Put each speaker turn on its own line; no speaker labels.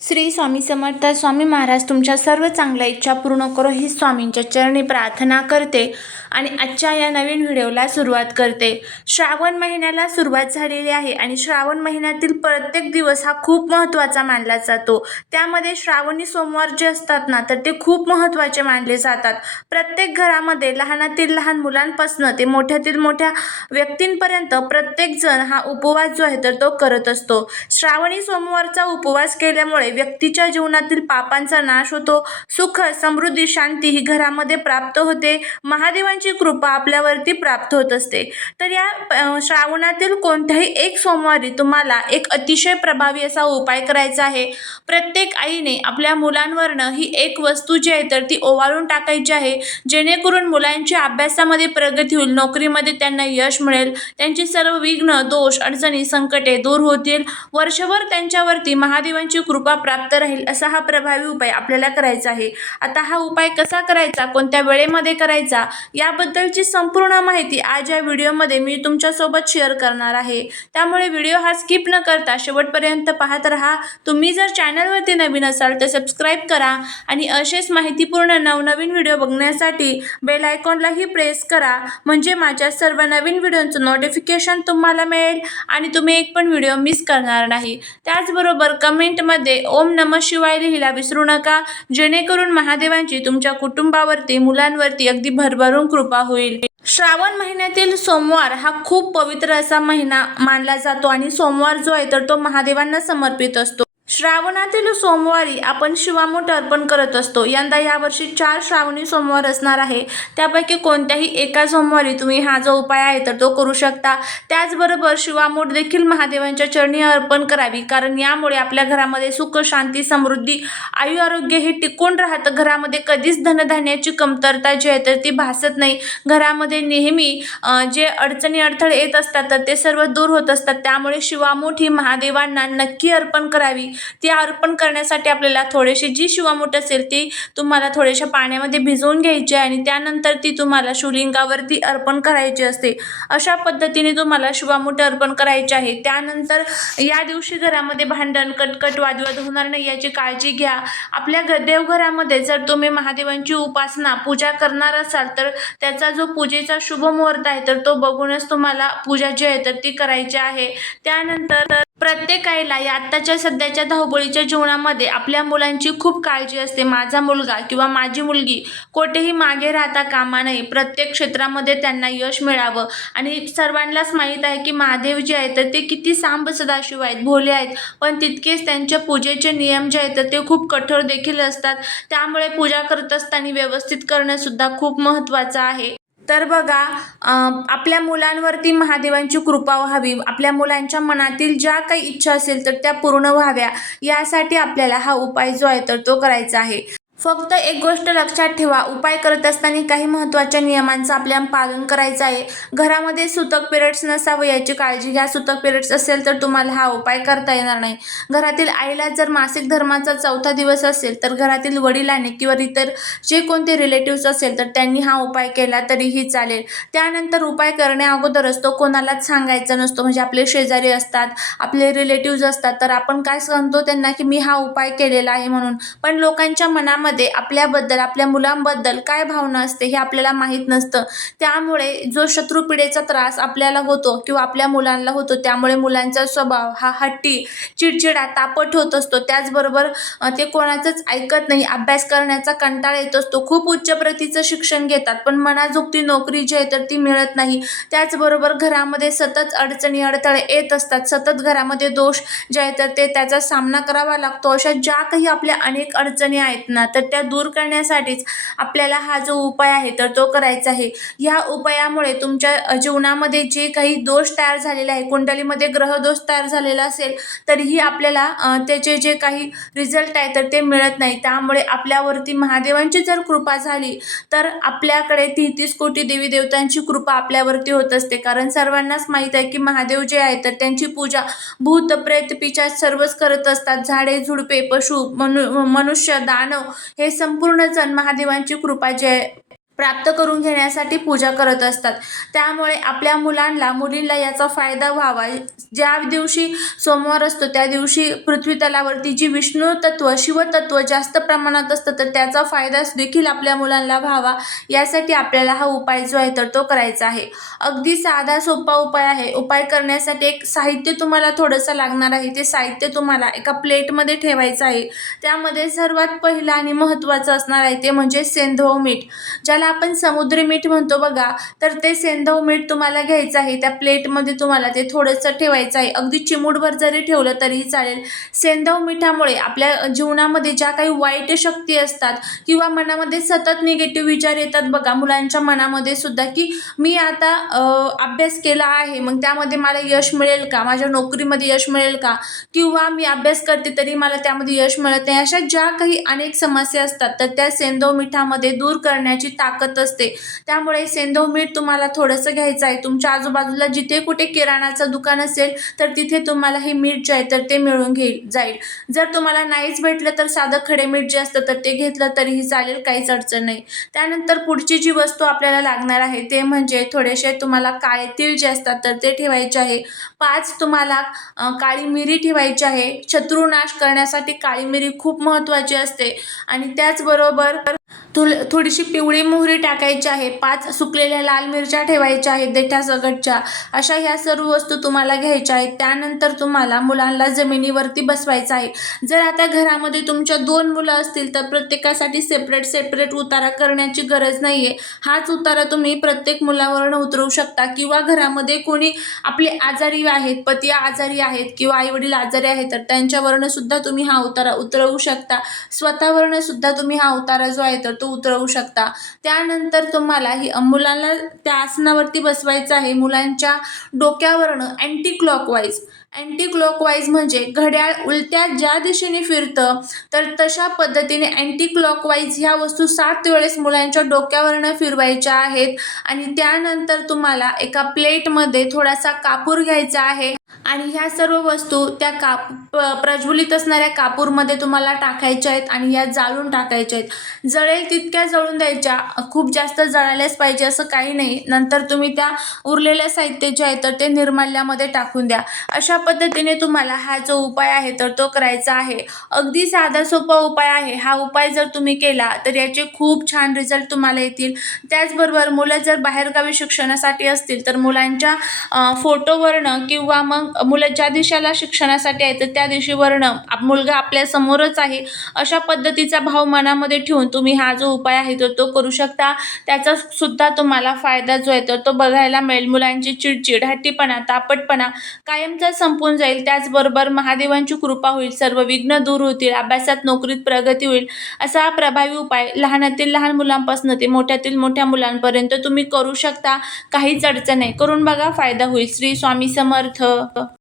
श्री स्वामी समर्थ स्वामी महाराज तुमच्या सर्व चांगल्या इच्छा पूर्ण करो ही स्वामींच्या चरणी प्रार्थना करते आणि आजच्या या नवीन व्हिडिओला सुरुवात करते. श्रावण महिन्याला सुरुवात झालेली आहे आणि श्रावण महिन्यातील प्रत्येक दिवस हा खूप महत्त्वाचा मानला जातो. त्यामध्ये श्रावणी सोमवार जे असतात ना तर ते खूप महत्त्वाचे मानले जातात. प्रत्येक घरामध्ये लहानातील लहान मुलांपासून ते मोठ्यातील मोठ्या व्यक्तींपर्यंत प्रत्येकजण हा उपवास जो आहे तर तो करत असतो. श्रावणी सोमवारचा उपवास केल्यामुळे व्यक्तीच्या जीवनातील पापांचा नाश होतो. सुख समृद्धी शांती ही घरामध्ये प्राप्त होते. महादेवांची कृपा आपल्यावरती प्राप्त होत असते. तर या श्रावणातील कोणत्याही एक सोमवारी तुम्हाला एक अतिशय प्रभावी असा उपाय करायचा आहे. प्रत्येक आईने आपल्या मुलांवरनं ही एक वस्तू जी आहे तर ती ओवाळून टाकायची आहे. जेणेकरून मुलांच्या अभ्यासामध्ये प्रगती होईल नोकरीमध्ये त्यांना यश मिळेल. त्यांची सर्व विघ्न दोष अडचणी संकटे दूर होतील. वर्षभर त्यांच्यावरती महादेवांची कृपा प्राप्त राहील असा हा प्रभावी उपाय आपल्याला करायचा आहे. आता हा उपाय कसा करायचा? कोणत्या वेळेमध्ये करायचा? याबद्दलची संपूर्ण माहिती आज या व्हिडिओमध्ये मी तुमच्यासोबत शेअर करणार आहे. त्यामुळे व्हिडिओ हा स्किप न करता शेवटपर्यंत पाहत राहा. तुम्ही जर चॅनलवरती नवीन असाल तर सबस्क्राईब करा आणि असेच माहितीपूर्ण नवनवीन व्हिडिओ बघण्यासाठी बेल आयकॉनलाही प्रेस करा. म्हणजे माझ्या सर्व नवीन व्हिडिओचं नोटिफिकेशन तुम्हाला मिळेल आणि तुम्ही एक पण व्हिडिओ मिस करणार नाही. त्याचबरोबर कमेंटमध्ये ओम नम शिवाय लिहिला विसरू नका. जेणेकरून महादेवांची तुमच्या कुटुंबावरती मुलांवरती अगदी भरभरून कृपा होईल. श्रावण महिन्यातील सोमवार हा खूप पवित्र असा महिना मानला जातो आणि सोमवार जो आहे तर तो महादेवांना समर्पित असतो. श्रावणातील सोमवारी आपण शिवामूठ अर्पण करत असतो. यंदा यावर्षी चार श्रावणी सोमवार असणार आहे. त्यापैकी कोणत्याही एका सोमवारी तुम्ही हा जो उपाय आहे तर तो करू शकता. त्याचबरोबर शिवामूठ देखील महादेवांच्या चरणी अर्पण करावी कारण यामुळे आपल्या घरामध्ये सुख शांती समृद्धी आयु आरोग्य हे टिकून राहतं. घरामध्ये कधीच धनधान्याची कमतरता जी आहे तर ती भासत नाही. घरामध्ये नेहमी जे अडचणी अडथळे येत असतात तर ते सर्व दूर होत असतात. त्यामुळे शिवामूठ ही महादेवांना नक्की अर्पण करावी. ती अर्पण करण्यासाठी आपल्याला थोडीशी जी शिवामूठ असेल ती तुम्हाला थोड्याशा पाण्यामध्ये भिजवून घ्यायची आहे आणि त्यानंतर ती तुम्हाला शिवलिंगावरती अर्पण करायची असते. अशा पद्धतीने तुम्हाला शिवामूठ अर्पण करायची आहे. त्यानंतर या दिवशी घरामध्ये भांडण कटकट वादविवाद होणार नाही याची काळजी घ्या. आपल्या घ देवघरामध्ये जर तुम्ही महादेवांची उपासना पूजा करणार असाल तर त्याचा जो पूजेचा शुभ मुहूर्त आहे तर तो बघूनच तुम्हाला पूजा जी आहे तर ती करायची आहे. त्यानंतर प्रत्येक आईला या आत्ताच्या सध्याच्या धावपळीच्या जीवनामध्ये आपल्या मुलांची खूप काळजी असते. माझा मुलगा किंवा माझी मुलगी कोठेही मागे राहता कामा नये. प्रत्येक क्षेत्रामध्ये त्यांना यश मिळावं. आणि सर्वांनाच माहीत आहे की महादेव जे आहेत तर ते किती सांब सदाशिव आहेत भोले आहेत. पण तितकेच त्यांच्या पूजेचे नियम जे आहेत तर ते खूप कठोर देखील असतात. त्यामुळे पूजा करत असताना व्यवस्थित करणंसुद्धा खूप महत्त्वाचं आहे. तर बघा आपल्या मुलांवरती महादेवांची कृपा व्हावी आपल्या मुलांच्या मनातील ज्या काही इच्छा असेल तर त्या पूर्ण व्हाव्या यासाठी आपल्याला हा उपाय जो आहे तर तो करायचा आहे. फक्त एक गोष्ट लक्षात ठेवा उपाय करत असताना काही महत्त्वाच्या नियमांचं आपल्याला पालन करायचं आहे. घरामध्ये सुतक पिरियड्स नसावं याची काळजी घ्या. सुतक पिरियड्स असेल तर तुम्हाला हा उपाय करता येणार नाही. घरातील आईला जर मासिक धर्माचा चौथा दिवस असेल तर घरातील वडिलांनी किंवा इतर जे कोणते रिलेटिव्स असेल तर त्यांनी हा उपाय केला तरीही चालेल. त्यानंतर उपाय करण्या अगोदरच तो कोणालाच सांगायचा नसतो. म्हणजे आपले शेजारी असतात आपले रिलेटिव्ज असतात तर आपण काय सांगतो त्यांना की मी हा उपाय केलेला आहे म्हणून. पण लोकांच्या मनामध्ये आपल्याबद्दल आपल्या मुलांबद्दल काय भावना असते हे आपल्याला माहीत नसतं. त्यामुळे जो शत्रुपिढेचा त्रास आपल्याला होतो किंवा आपल्या मुलांना होतो त्यामुळे मुलांचा स्वभाव हा हट्टी चिडचिडा तापट होत असतो. त्याचबरोबर ते कोणाचंच ऐकत नाही अभ्यास करण्याचा कंटाळा येत असतो. खूप उच्च प्रतीचं शिक्षण घेतात पण मनाजोगती नोकरी जी आहे तर ती मिळत नाही. त्याचबरोबर घरामध्ये सतत अडचणी अडथळे येत असतात. सतत घरामध्ये दोष जे आहे तर ते त्याचा सामना करावा लागतो. अशा ज्या काही आपल्या अनेक अडचणी आहेत ना तर तर त्या दूर करण्यासाठीच आपल्याला हा जो उपाय आहे तर तो करायचा आहे. ह्या उपायामुळे तुमच्या जीवनामध्ये जे काही दोष तयार झालेले आहे कुंडलीमध्ये ग्रहदोष तयार झालेला असेल तरीही आपल्याला त्याचे जे काही रिझल्ट आहे तर ते मिळत नाही. त्यामुळे आपल्यावरती महादेवांची जर कृपा झाली तर आपल्याकडे तेहतीस कोटी देवी देवतांची कृपा आपल्यावरती होत असते. कारण सर्वांनाच माहीत आहे की महादेव जे आहे तर त्यांची पूजा भूत प्रेत पिशाच सर्वच करत असतात. झाडे झुडपे पशु मनु मनुष्य दानव हे संपूर्ण जण महादेवांची कृपा जे प्राप्त करून घेण्यासाठी पूजा करत असतात. त्यामुळे आपल्या मुलांना मुलींना याचा फायदा व्हावा. ज्या दिवशी सोमवार असतो त्या दिवशी पृथ्वी तलावरती जी विष्णू तत्व शिवतत्व जास्त प्रमाणात असतं तर त्याचा फायदा देखील आपल्या मुलांना व्हावा. यासाठी आपल्याला हा उपाय जो आहे तर तो करायचा आहे. अगदी साधा सोपा उपाय आहे. उपाय करण्यासाठी एक साहित्य तुम्हाला थोडंसं लागणार आहे. ते साहित्य तुम्हाला एका प्लेटमध्ये ठेवायचं आहे. त्यामध्ये सर्वात पहिलं आणि महत्त्वाचं असणार आहे ते म्हणजे सेंधव मीठ. ज्याला आपण समुद्री मीठ म्हणतो बघा तर ते सेंधव मीठ तुम्हाला घ्यायचं आहे. त्या प्लेटमध्ये तुम्हाला ते थोडंसं ठेवायचं आहे. अगदी चिमूटभर जरी ठेवलं तरीही चालेल. सेंधव मिठामुळे आपल्या जीवनामध्ये ज्या काही वाईट शक्ती असतात किंवा मनामध्ये सतत निगेटिव्ह विचार येतात बघा मुलांच्या मनामध्ये सुद्धा की मी आता अभ्यास केला आहे मग त्यामध्ये मला यश मिळेल का? माझ्या नोकरीमध्ये यश मिळेल का? किंवा मी अभ्यास करते तरी मला त्यामध्ये यश मिळत नाही. अशा ज्या काही अनेक समस्या असतात तर त्या सेंधव मिठामध्ये दूर करण्याची ताकद असते. त्यामुळे सेंधव मीठ तुम्हाला थोडंसं घ्यायचं आहे. तुमच्या आजूबाजूला जिथे कुठे किराणाचं दुकान असेल तर तिथे तुम्हाला हे मीठ जे आहे तर ते मिळून घेईल जाईल. जर तुम्हाला नाहीच भेटलं तर साधं खडे मीठ जे असतं तर ते घेतलं तरीही चालेल काहीच अडचण नाही. त्यानंतर पुढची जी वस्तू आपल्याला लागणार आहे ते म्हणजे थोडेसे तुम्हाला काळे तीळ जे असतात तर ते ठेवायचे आहे. पाच तुम्हाला काळी मिरी ठेवायची आहे. शत्रुनाश करण्यासाठी काळी मिरी खूप महत्त्वाची असते. आणि त्याचबरोबर थोडीशी पिवळी मोहरी टाकायची आहे पाच सुकलेल्या लाल मिरच्या ठेवायच्या आहेत देठ्या सगटच्या. अशा ह्या सर्व वस्तू तुम्हाला घ्यायच्या आहेत. त्यानंतर तुम्हाला मुलांना जमिनीवरती बसवायचं आहे. जर आता घरामध्ये तुमच्या दोन मुलं असतील तर प्रत्येकासाठी सेपरेट सेपरेट उतारा करण्याची गरज नाही आहे हाच उतारा तुम्ही प्रत्येक मुलावरून उतरवू शकता. किंवा घरामध्ये कोणी आपले आजारी आहेत पती आजारी आहेत किंवा आईवडील आजारी आहेत तर त्यांच्यावरनं सुद्धा तुम्ही हा उतारा उतरवू शकता. स्वतःवरनं सुद्धा तुम्ही हा उतारा जो आहे तर तो उतरवू शकता. त्या त्यानंतर तुम्हाला ही मुलांना त्या आसनावरती बसवायचं आहे. मुलांच्या डोक्यावरनं अँटी क्लॉकवाईज अँटी क्लॉकवाईज म्हणजे घड्याळ उलट्या ज्या दिशेने फिरतं तर तशा पद्धतीने अँटी क्लॉकवाईज ह्या वस्तू सात वेळेस मुलांच्या डोक्यावरनं फिरवायच्या आहेत. आणि त्यानंतर तुम्हाला एका प्लेटमध्ये थोडासा कापूर घ्यायचा आहे. आणि ह्या सर्व वस्तू त्या काप प्रज्वलित असणाऱ्या कापूरमध्ये तुम्हाला टाकायच्या आहेत आणि या जाळून टाकायच्या आहेत. जळेल तितक्या जळून द्यायच्या. खूप जास्त जळायलाच पाहिजे असं काही नाही. नंतर तुम्ही त्या उरलेल्या साहित्य जे आहे तर ते निर्माल्यामध्ये टाकून द्या. अशा पद्धतीने तुम्हाला हा जो उपाय आहे तर तो करायचा आहे. अगदी साधा सोपा उपाय आहे. हा उपाय जर तुम्ही केला तर याचे खूप छान रिझल्ट तुम्हाला येतील. त्याचबरोबर मुलं जर बाहेरगावी शिक्षणासाठी असतील तर मुलांच्या फोटोवरनं किंवा मग मुलं ज्या दिशेला शिक्षणासाठी येतं त्या दिवशी वर्ण मुलगा आपल्या समोरच आहे अशा पद्धतीचा भाव मनामध्ये ठेवून तुम्ही हा जो उपाय आहे तो तो करू शकता. त्याचा सुद्धा तुम्हाला फायदा जो आहे तर तो बघायला मिळेल. मुलांची चिडचिड हट्टीपणा तापटपणा कायमचा संपून जाईल. त्याचबरोबर महादेवांची कृपा होईल. सर्व विघ्न दूर होतील. अभ्यासात नोकरीत प्रगती होईल. असा हा प्रभावी उपाय लहानातील लहान मुलांपासून ते मोठ्यातील मोठ्या मुलांपर्यंत तुम्ही करू शकता. काहीच अडचण नाही. करून बघा फायदा होईल. श्री स्वामी समर्थ.